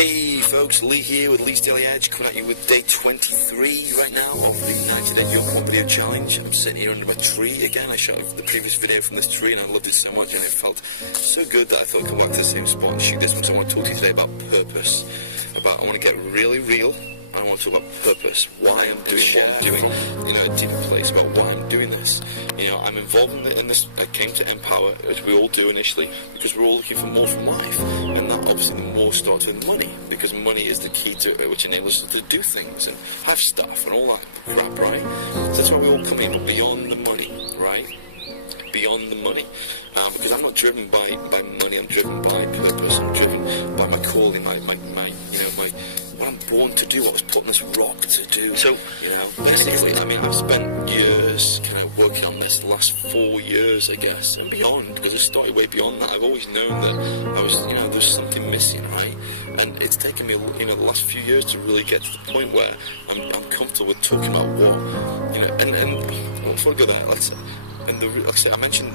Hey folks, Lee here with Lee's Daily Edge, coming at you with day 23 right now of the 90-day Your Home Video Challenge. I'm sitting here under my tree again. I shot the previous video from this tree and I loved it so much and it felt so good that I thought I'd come back to the same spot and shoot this one. So I want to talk to you today about purpose. I want to get really real. I want to talk about purpose, why I'm doing what I'm doing, a deeper place about why I'm doing this. I'm involved in this. I came to Empower, as we all do initially, because we're all looking for more from life. And that obviously the more starts with money, because money is the key to it, which enables us to do things and have stuff and all that crap, right? So that's why we all come in, but beyond the money, right? Beyond the money, because I'm not driven by money. I'm driven by purpose. I'm driven by my calling, my what I'm born to do, what I was put on this rock to do. So, basically, I've spent years, working on this the last 4 years, I guess, and beyond, because it started way beyond that. I've always known that I was, there's something missing, right? And it's taken me, the last few years to really get to the point where I'm comfortable with talking about what, and before I go there, like I said, I mentioned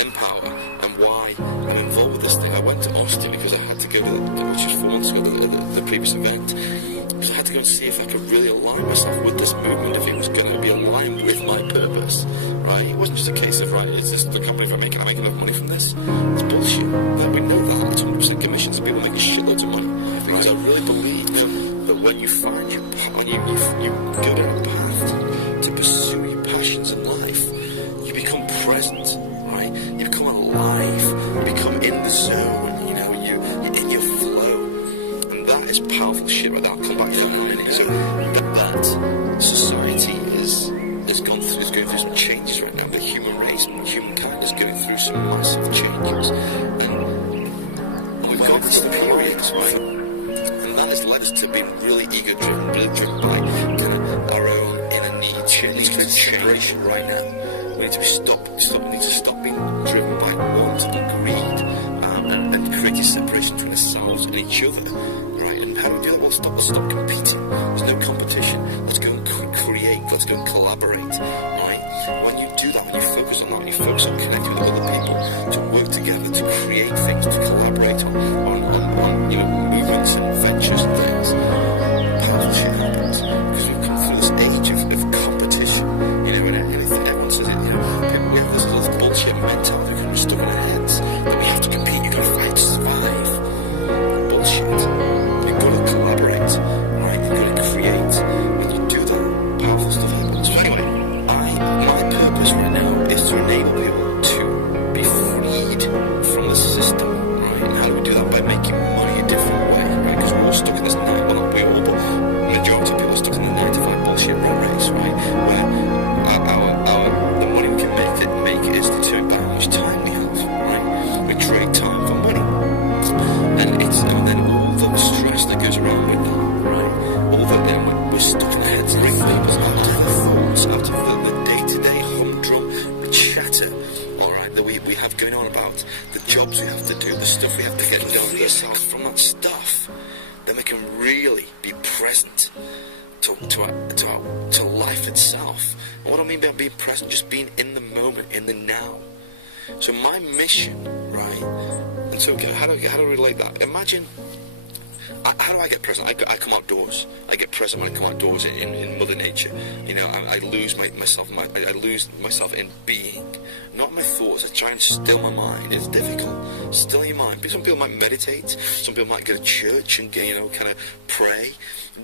Empower and why I'm involved with this thing. I went to Austin because I had to go to, which was 4 months ago, the previous event, because I had to go and see if I could really align myself with this movement, if it was going to be aligned with my purpose, right? It wasn't just a case of, right, it's just the company, if I make enough money from this. It's bullshit. We know that. It's 100% commissions and people making shitloads of money. Because I really believe that when you find your path, you go down a path to pursue your passions in life, you become present, right? You become alive, you become in the zone, you're in your flow, and that is powerful shit, right? I'll come back to that in a minute. So, but that society is going through some changes right now. The human race, humankind is going through some massive changes, and we've got this period, right? And that has led us to being really ego-driven, really driven by our own inner needs. Shit needs to change right now. We need to we need to stop being driven by want and greed, and create a separation between ourselves and each other, right? And how do we do that? Well, stop competing. There's no competition. Let's go and create. Let's go and collaborate, right? When you do that, when you focus on that, when you focus on connecting with other people, to work together, to create things, to collaborate on movements and ventures and things, powerful shit happens. Because we've come through this age of competition, and everyone says it, we have this bullshit mentality kind of stuck in our heads that we have to compete, you've got to fight to survive. Bullshit. You've got to collaborate, right? You've got to create. When you do that, powerful stuff happens. So anyway, my purpose right now is to enable people to be freed from the system, right? And how do we do that? By making money a different way, right? Because we're all stuck in this not we all, but majority of people are stuck in the 9 to 5 bullshit rat race, right? Where the money we can make is determined by how much time we have, right? We trade time for money, and then all the stress that goes around with that, right? All that, we're stuck in our heads, bring people out of our thoughts, out of the day-to-day humdrum, the chatter, all right, that we have going on about the jobs we have to do, the stuff we have to get done. Yourself from that stuff, then we can really be present to life itself. And what I mean by being present, just being in the moment, in the now. So my mission, right? And so how do I relate that? Imagine, how do I get present? I come outdoors. I get present when I come outdoors in Mother Nature. I lose myself. I lose myself in being, not my thoughts. I try and still my mind. It's difficult. Still your mind. Some people might meditate. Some people might go to church and kind of pray.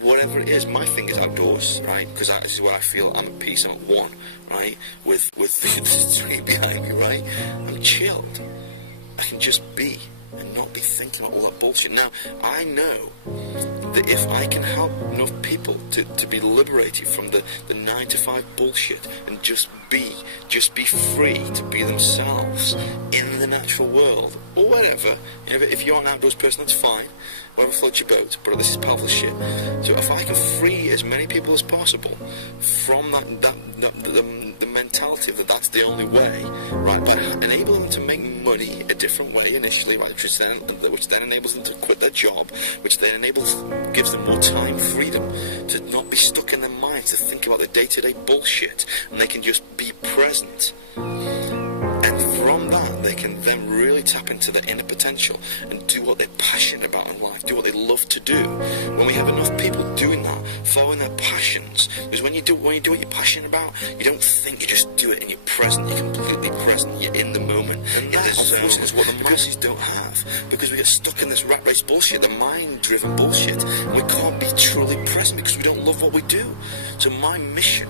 Whatever it is, my thing is outdoors, right? Because this is where I feel I'm at peace. I'm at one, right? With the tree behind me, right? I'm chilled. I can just be and not be thinking about all that bullshit. Now, I know that if I can help enough people to be liberated from the 9 to 5 bullshit and just be free to be themselves in the natural world, or whatever, if you're an outdoors person, that's fine, whatever floats your boat, but this is powerful shit. So if I can free as many people as possible from the mentality that that's the only way, right, by enabling them to make money a different way initially, right, which then enables them to quit their job, which then gives them more time, freedom, to not be stuck in their minds, to think about the day-to-day bullshit, and they can just be present. And from that, they can then really tap into their inner potential and do what they're passionate about in life, do what they love to do. When we have enough people doing that, following their passions, because when you do what you're passionate about, you don't think, you just do it, and you're present, you're completely present, you're in the moment. And that, unfortunately, is what the masses don't have, because we get stuck in this rat race bullshit, the mind-driven bullshit, and we can't be truly present because we don't love what we do. So my mission,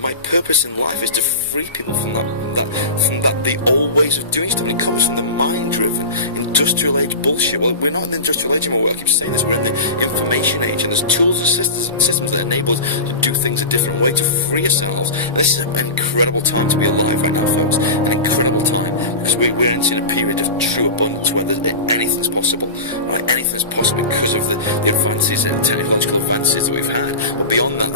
my purpose in life is to free people from the old ways of doing stuff. It comes from the mind-driven, industrial age bullshit. Well, we're not in the industrial age anymore. I keep saying this. We're in the information age, and there's tools and systems that enable us to do things a different way, to free ourselves. And this is an incredible time to be alive right now, folks. An incredible time, because we're in a period of true abundance where anything's possible. Right? Anything's possible because of the advances and technological advances that we've had. But beyond that,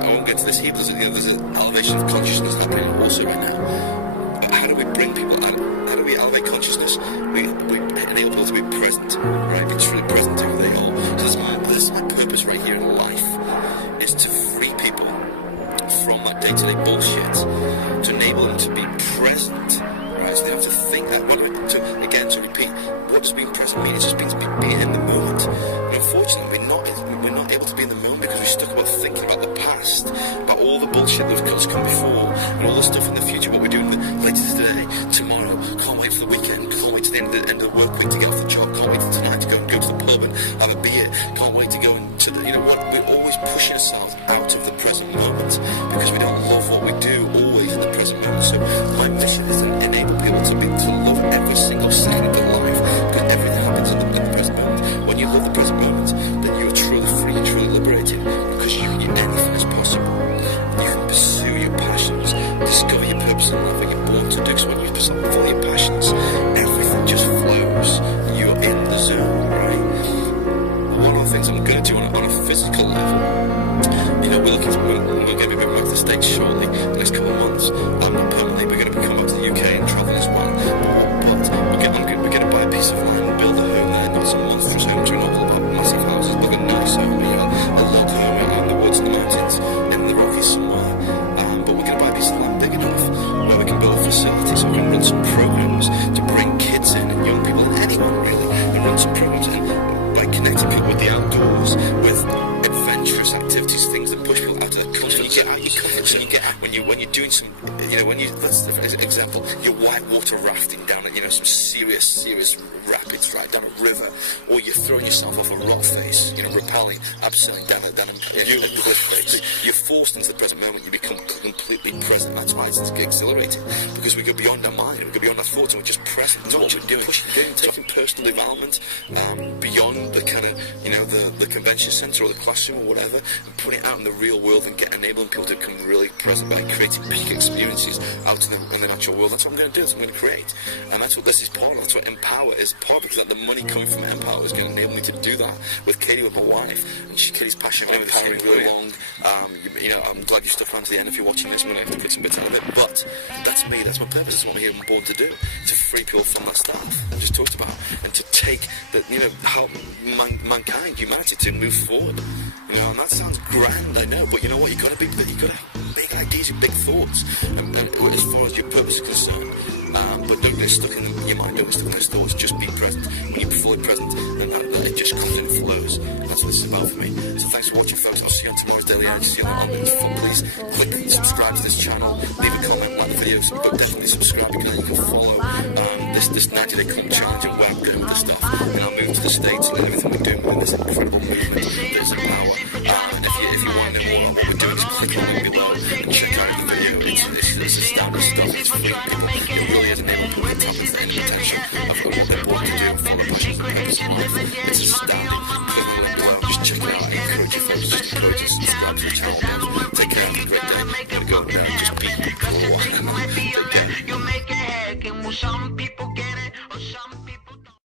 I won't get to this here. There's an elevation of consciousness happening also right now. How do we bring people out? How do we elevate consciousness? We enable people to be present, right? Be truly present to who they are. So this is my purpose right here in life, is to free people from that day-to-day bullshit, to enable them to be present, right? So they have to think that. To repeat, what does being present mean? It just means being in the moment. And unfortunately, we're not able to be in the moment because we're stuck about thinking about the past, about all the bullshit that's come before, and all the stuff in the future, what we're doing later today, tomorrow. Can't wait for the weekend. Can't wait to the end of the work week to get off the job. Can't wait for tonight to go to the pub and have a beer. Can't wait to go into the, we're always pushing ourselves out of the present moment because we don't love what we do always in the present moment. So my mission is to enable people to love every single second of their life, because everything happens in the present moment. When you love the present moment, then you're truly free and truly liberated, because anything is possible. You can pursue your passions, discover your purpose in life, what you're born to do. So when you follow your passions, everything just flows. You're in the zone, right? One of the things I'm going to do on a physical level, we're going to be moving back to the States shortly, the next couple of months. Not permanently, we're going to come back to the UK and travel as well. But we're going to buy a piece of land and build a home there, not some monstrous home, not all about massive houses, but a nice home, a log home out in the woods, in the mountains, in the Rockies somewhere. But we're going to buy a piece of land big enough where we can build a facility so we can run some programs to bring kids in and young people and anyone really, and run some programs by connecting people with the outdoors, with adventurous activities, things that push people out of their comfort. You get out your comfort zone. When you're doing some, let's as an example, you're whitewater rafting down at, some serious rapids, right, down a river, or you're throwing yourself off a rock face, rappelling, abseiling down a cliff face. You're forced into the present moment. You become completely present. That's why it's exhilarating, because we go beyond our mind, we go beyond our thoughts, and we're just present. That's what we're doing. Taking personal development beyond the kind of, the convention center or the classroom or whatever, and putting it out in the real world and enabling people to become really present by creating peak experiences out in the natural world. That's what I'm going to do. That's what I'm going to create. And that's what this is part of. That's what Empower is part of, because the money coming from Empower is going to enable me to do that with Katie, with my wife. And Katie's passionate about empowering really long. I'm glad you stuck around to the end if you're watching this. I'm going to have to put some bits out of it. But that's me. That's my purpose. That's what I'm here on board to do. To free people from that stuff I just talked about. And to take help mankind, humanity, to move forward. And that sounds grand, I know, but you know what? You've got to have big ideas and big thoughts, and as far as your purpose is concerned. But don't get stuck in your mind, don't get stuck in those thoughts, just be present. When you're fully present, and it just comes and flows. That's what this is about for me. So thanks for watching, folks. I'll see you on tomorrow's Daily Edge. See you on the fun. Please click and subscribe to this channel. Leave a comment, like the video, but definitely subscribe, because you can follow this 90-day club challenge and where I'm going with this stuff. And I'll move to the States and everything we're doing with this incredible movement. There's Empower. And if you want to know more what we're doing, just click on the link below and check out the video. It's astounding stuff. It's free people. It really is enabling people to tap into their potential of what they're born to do and follow passions and purpose in life. It's astounding. Click on the link below. Just check it out. I encourage you folks. Just encourage you to subscribe to the channel. Take care. Have a great day. Gotta go now. Just be cool. Take care.